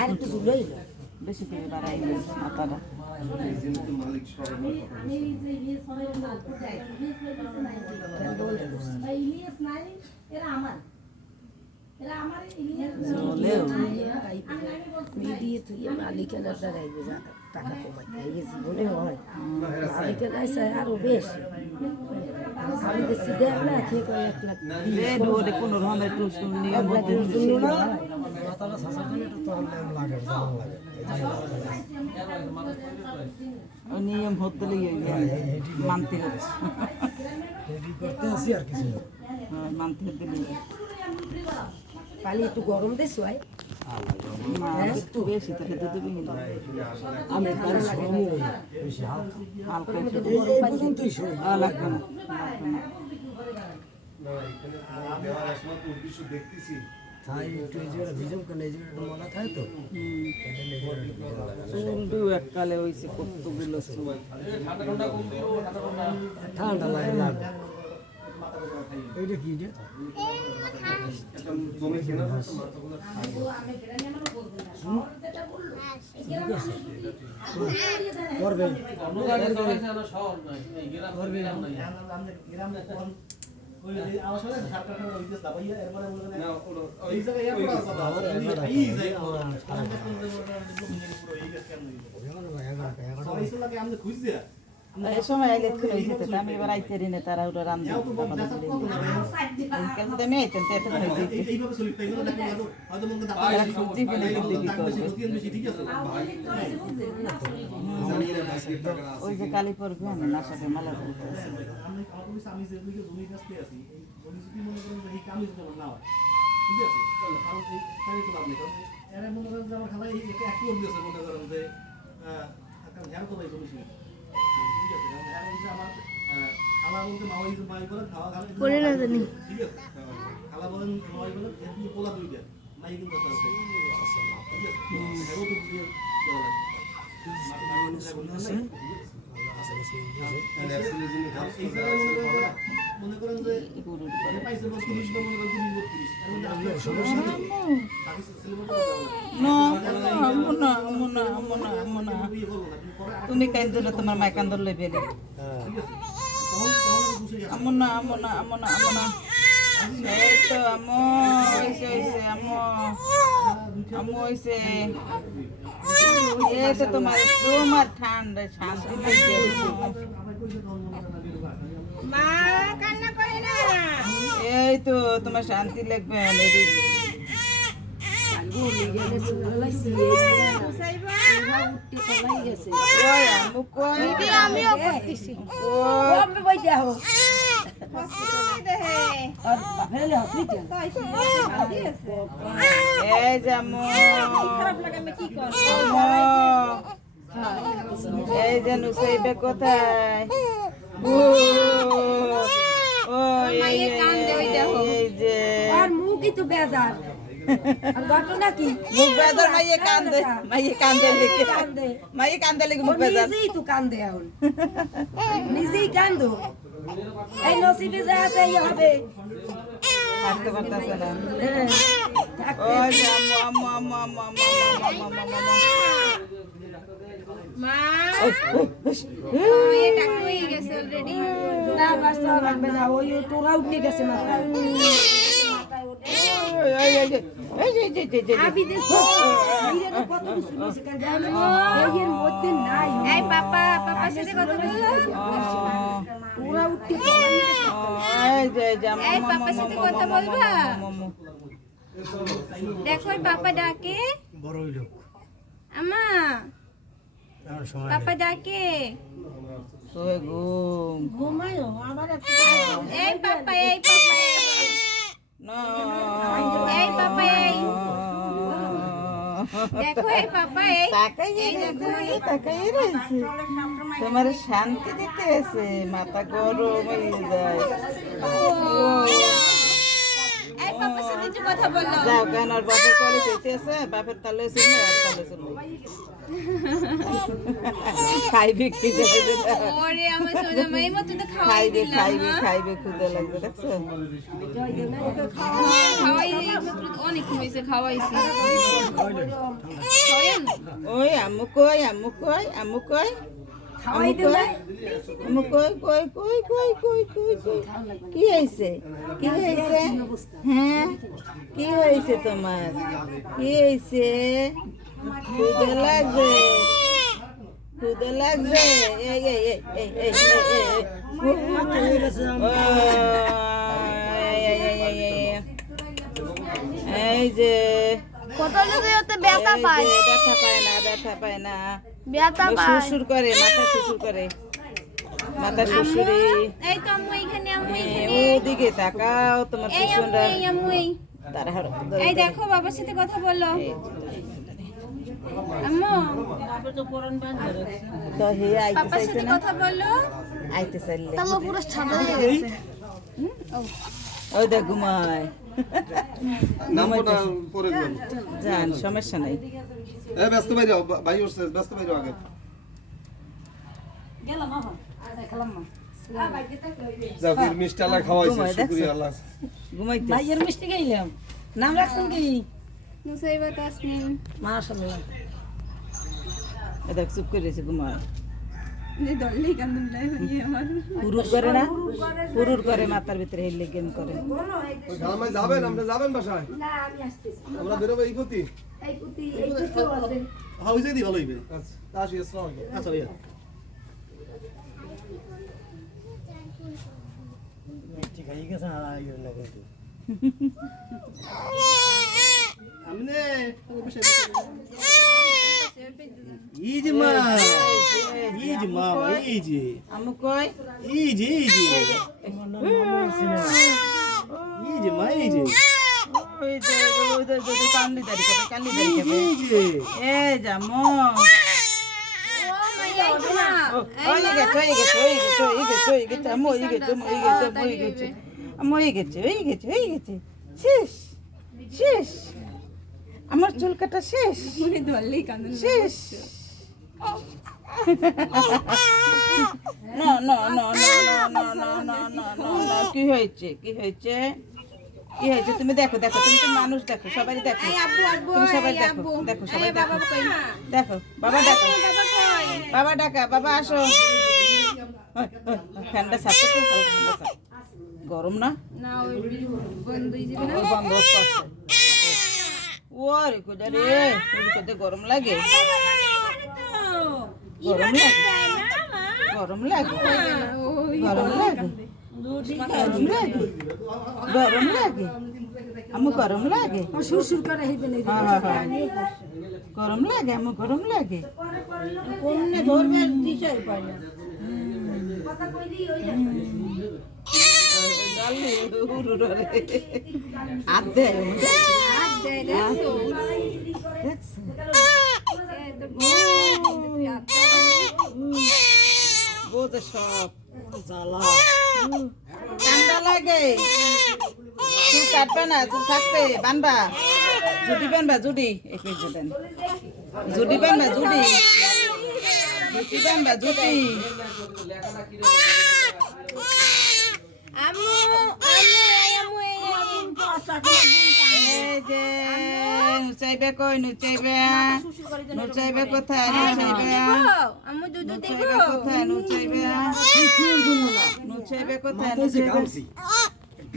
আর একটু ঝুলোই বেশি করে বাড়াই মাথাটা মালিকের টাকা কমাইতে এই জীবনে হয় মালিকের আরো বেশি আমি বেশি দেখ না খেয়ে করে 1 লাখ কোনো রকমের নিয়ম হতে মানতে হচ্ছে মানতে হতে পানি একটু গরম দিস ভাই একটু বেশি তো খেতে দেবে আমি লাগবে না এককালে হয়েছে কতগুলো ঠান্ডা লাগে এইটা কি এই সময় আইলে আমি এবার আইতে রিনে তারা ওরা রান্ধে আমি আইতেন সবজি ফেলে ওই যে কালি পড়বে আমি না সাথে মালা বলতে পড়ে না জানি খালা বলেন মাই বলেন এমনি পোলা দুইটা নাই কিন্তু আছে ঠিক আছে হেরো তো দিয়ে মনে করেন যে পাইছে 30 বা মনে করেন 32 তুমি কান্দো না তোমার মাই কান্দর লইবে আমনা আমনা আমনা আমনা এই তো আমো হইছে আমো আমো হইছে এই তো তোমার ঠান্ডা শান্তি লাগছে মা কান্না করে না এই তো তোমার শান্তি লাগবে আমিও করতেছি এই যে নুসাইবে কোথায় এই যে আর মুখই তো বেজার আর ঘটনা কি মুখ বেজার মাইয়ে কান্দে লিখে মুখ বেজার নিজেই তো কান্দে এখন নিজেই কান্দো এই নসিবে যা আছে এই হবে থাকতে পারতেছে না ও আম্মু আম্মু আম্মু আম্মু আম্মু মা এটা কই গেছে অলরেডি না বাস লাগবে না ওই তোরা উঠে গেছে মাথা আবি দেখো নিজের কত শুনেছে কাল জানো এর মধ্যে নাই এই পাপার সাথে কথা বললো পুরা উঠে এই যে এই পাপার সাথে কথা বলবা দেখো পাপা ডাকে বড়ই লোক আম্মা পাপা ডাকে সোয়ে ঘুমায়ো আবার এই পাপা না এই পাপা এই দেখো এই পাপা এই তাকাই রয়েছে তোমার শান্তি দিতে আছে মাথা গরম হয়ে যায় এই পাপার সাথে একটু কথা বলো। যাও কেন আর বাপের কলে চলতে আছে বাপের তালে শুনে আর তালে শুনবে খাইবে কি ওরে আমার সোনা মাই মতো তো খাওয়াই খাইবে দিলাম। খাইবে খাইবে ক্ষুদা লাগবে দেখছো খাওয়াই মাত্র অনেক হয়েছে খাওয়াইছি। খাওয়াই না? ওই আম্মু কই আম্মু কই আম্মু কই খাওয়াই দেবে আম্মু কই কই কই কই কই কই কই কি হয়েছে কি হয়েছে হ্যাঁ কি হয়েছে তোমার কি হয়েছে ক্ষুদা লাগবে ক্ষুদা লাগবে এই এই এই এই এই এই যে কত লোকে ওতে ব্যথা পায়। ব্যথা পায় না ব্যথা পায় না ব্যথা পায়। শ্বশুর করে মাথা শ্বশুর করে মাথা শ্বশুরি এই তো আম্মু এখানে আম্মু ওদিকে তাকাও তোমার এই আম্মু পিছনটা এই আম্মু এই। তারা এই দেখো বাবার সাথে কথা বলো। আম্মু তো হে আইতে পাপার চাইছে সাথে না কথা বলো। আইতে চাইলে তাহলে পুরো ছাড়া হয়ে গেছে। ওই দেখ ঘুমায় নামবো না পরে গেলাম জান সমস্যা নাই ব্যস্ত বাইরে ভাই উঠছে ব্যস্ত বাইরে আগে যাও ফির মিষ্টি আল্লাহ খাওয়াইছে ঘুমায়, দেখছো? শুকরিয়া আল্লাহ ঘুমাইতে ভাইয়ের মিষ্টি খাইলাম নাম রাখছেন কি নুসাইবা তাসনিম। মাশাআল্লাহ দেখ চুপ করে রয়েছে ঘুমায় নে দল্লি কান্দুম লাই হইয়ে আমার। পুরুর করে না পুরুর করে মাথার ভিতরে হেললে গেম করে ওই খালামাই যাবেন আমরা যাবেন বাসায় না আমি আসতেছি আমরা বেরোবো এই প্রতি এই পুতি এই পুতিও আছে হ্যাঁ ওই যাই ভালো হইবে আচ্ছা আসি আসসালামু আলাইকুম আচ্ছা ভাইয়া আমনে ইজি মা ইজি মা ইজি আম্মু কই ইজি ইজি ইজি মা ইজি ওই যে কান্দি দাঁড়ি খাবে কান্দি দাঁড়ি খাবে ইজি এই জামো ও মাই মা। ওই গেছে ওই গেছে ওই গেছে ওই গেছে ওই গেছে আম্মু ওই গেছে ওই গেছে ওই গেছে আম্মু ওই গেছে ওই গেছে ওই গেছে শেষ শেষ আমার চুল কাটা শেষ মনে দল্লি কান্দুম। শেষ না না না না না না না না না না কি হয়েছে কি হয়েছে কি হয়েছে তুমি দেখো দেখো তুমি তো মানুষ দেখো সবাই দেখো এই আব্বু আব্বু তুমি সবাই এই দেখো আব্বু দেখো সবাই এই দেখো বাবা কই? দেখো বাবা দেখো বাবা কই? বাবা ডাকা বাবা আসো ফ্যানটা সাথে তো ভালো ঠান্ডা সাথে গরম না না ওই বন্ধ হয়ে যাবে না। ওই বন্ধ করছে ওরে কোদা রে ওই কোদা গরম লাগে গরম লাগে গরম লাগে গরম লাগে গরম লাগে গরম লাগে আমু গরম লাগে সুর করে হইবে না হ্যাঁ হ্যাঁ হ্যাঁ গরম লাগে আমু গরম লাগে কোনে ধরবে দিশাই পায় না আদে হাত দে দেখছো। এই তো বোঝে সব জ্বালা ঠান্ডা লাগে চুল কাটবে না চুল থাকবে বানবা জুটি বানবা জুটি একটু দেন জুটি বানবা জুটি জুটি বানবা জুটি আম্মু আম্মু এই আম্মু এই এই যে নুচাইবে কই নুচাইবে নুচাইবে কোথায় নুচাইবে আম্মু দুধ দেব। নুচাইবে কোথায় নুচাইবে নুচাইবে কোথায় নুচাইবে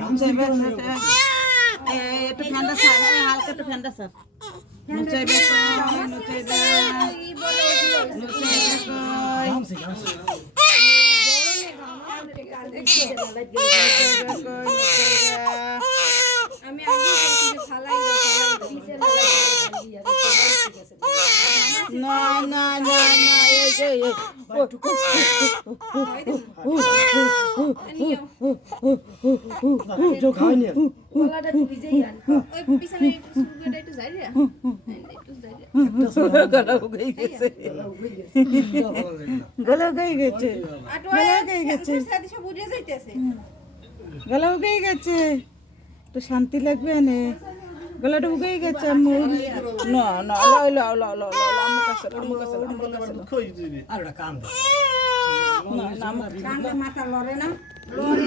নুচাইবে কোথায় একটু ঠান্ডা স্যার হালকা একটু ঠান্ডা স্যার নুচাইবে কই নুচাইবে কি বলে নুচাইবে কই আমি আগে ফালাই না না না না এই যে গলাটা ভিজে যান ওই পিছনে সুগারটা একটু যাই রে একটু যাই রে গলা উগেই গেছে গলা উগেই গেছে আটো গলা উগেই গেছে সাথে সব উড়ে যাইতেছে গলা উগেই গেছে একটু শান্তি লাগবে নে গলাটা উগে গেছে আম্মু না না লয় লও লও লও লও আম্মু কাছে আম্মু কাছে আম্মু কাছে দুঃখ হয়ে যাবে আর ওটা কাম দে না না আম্মু কান্দে মাথা লড়ে না লড়ে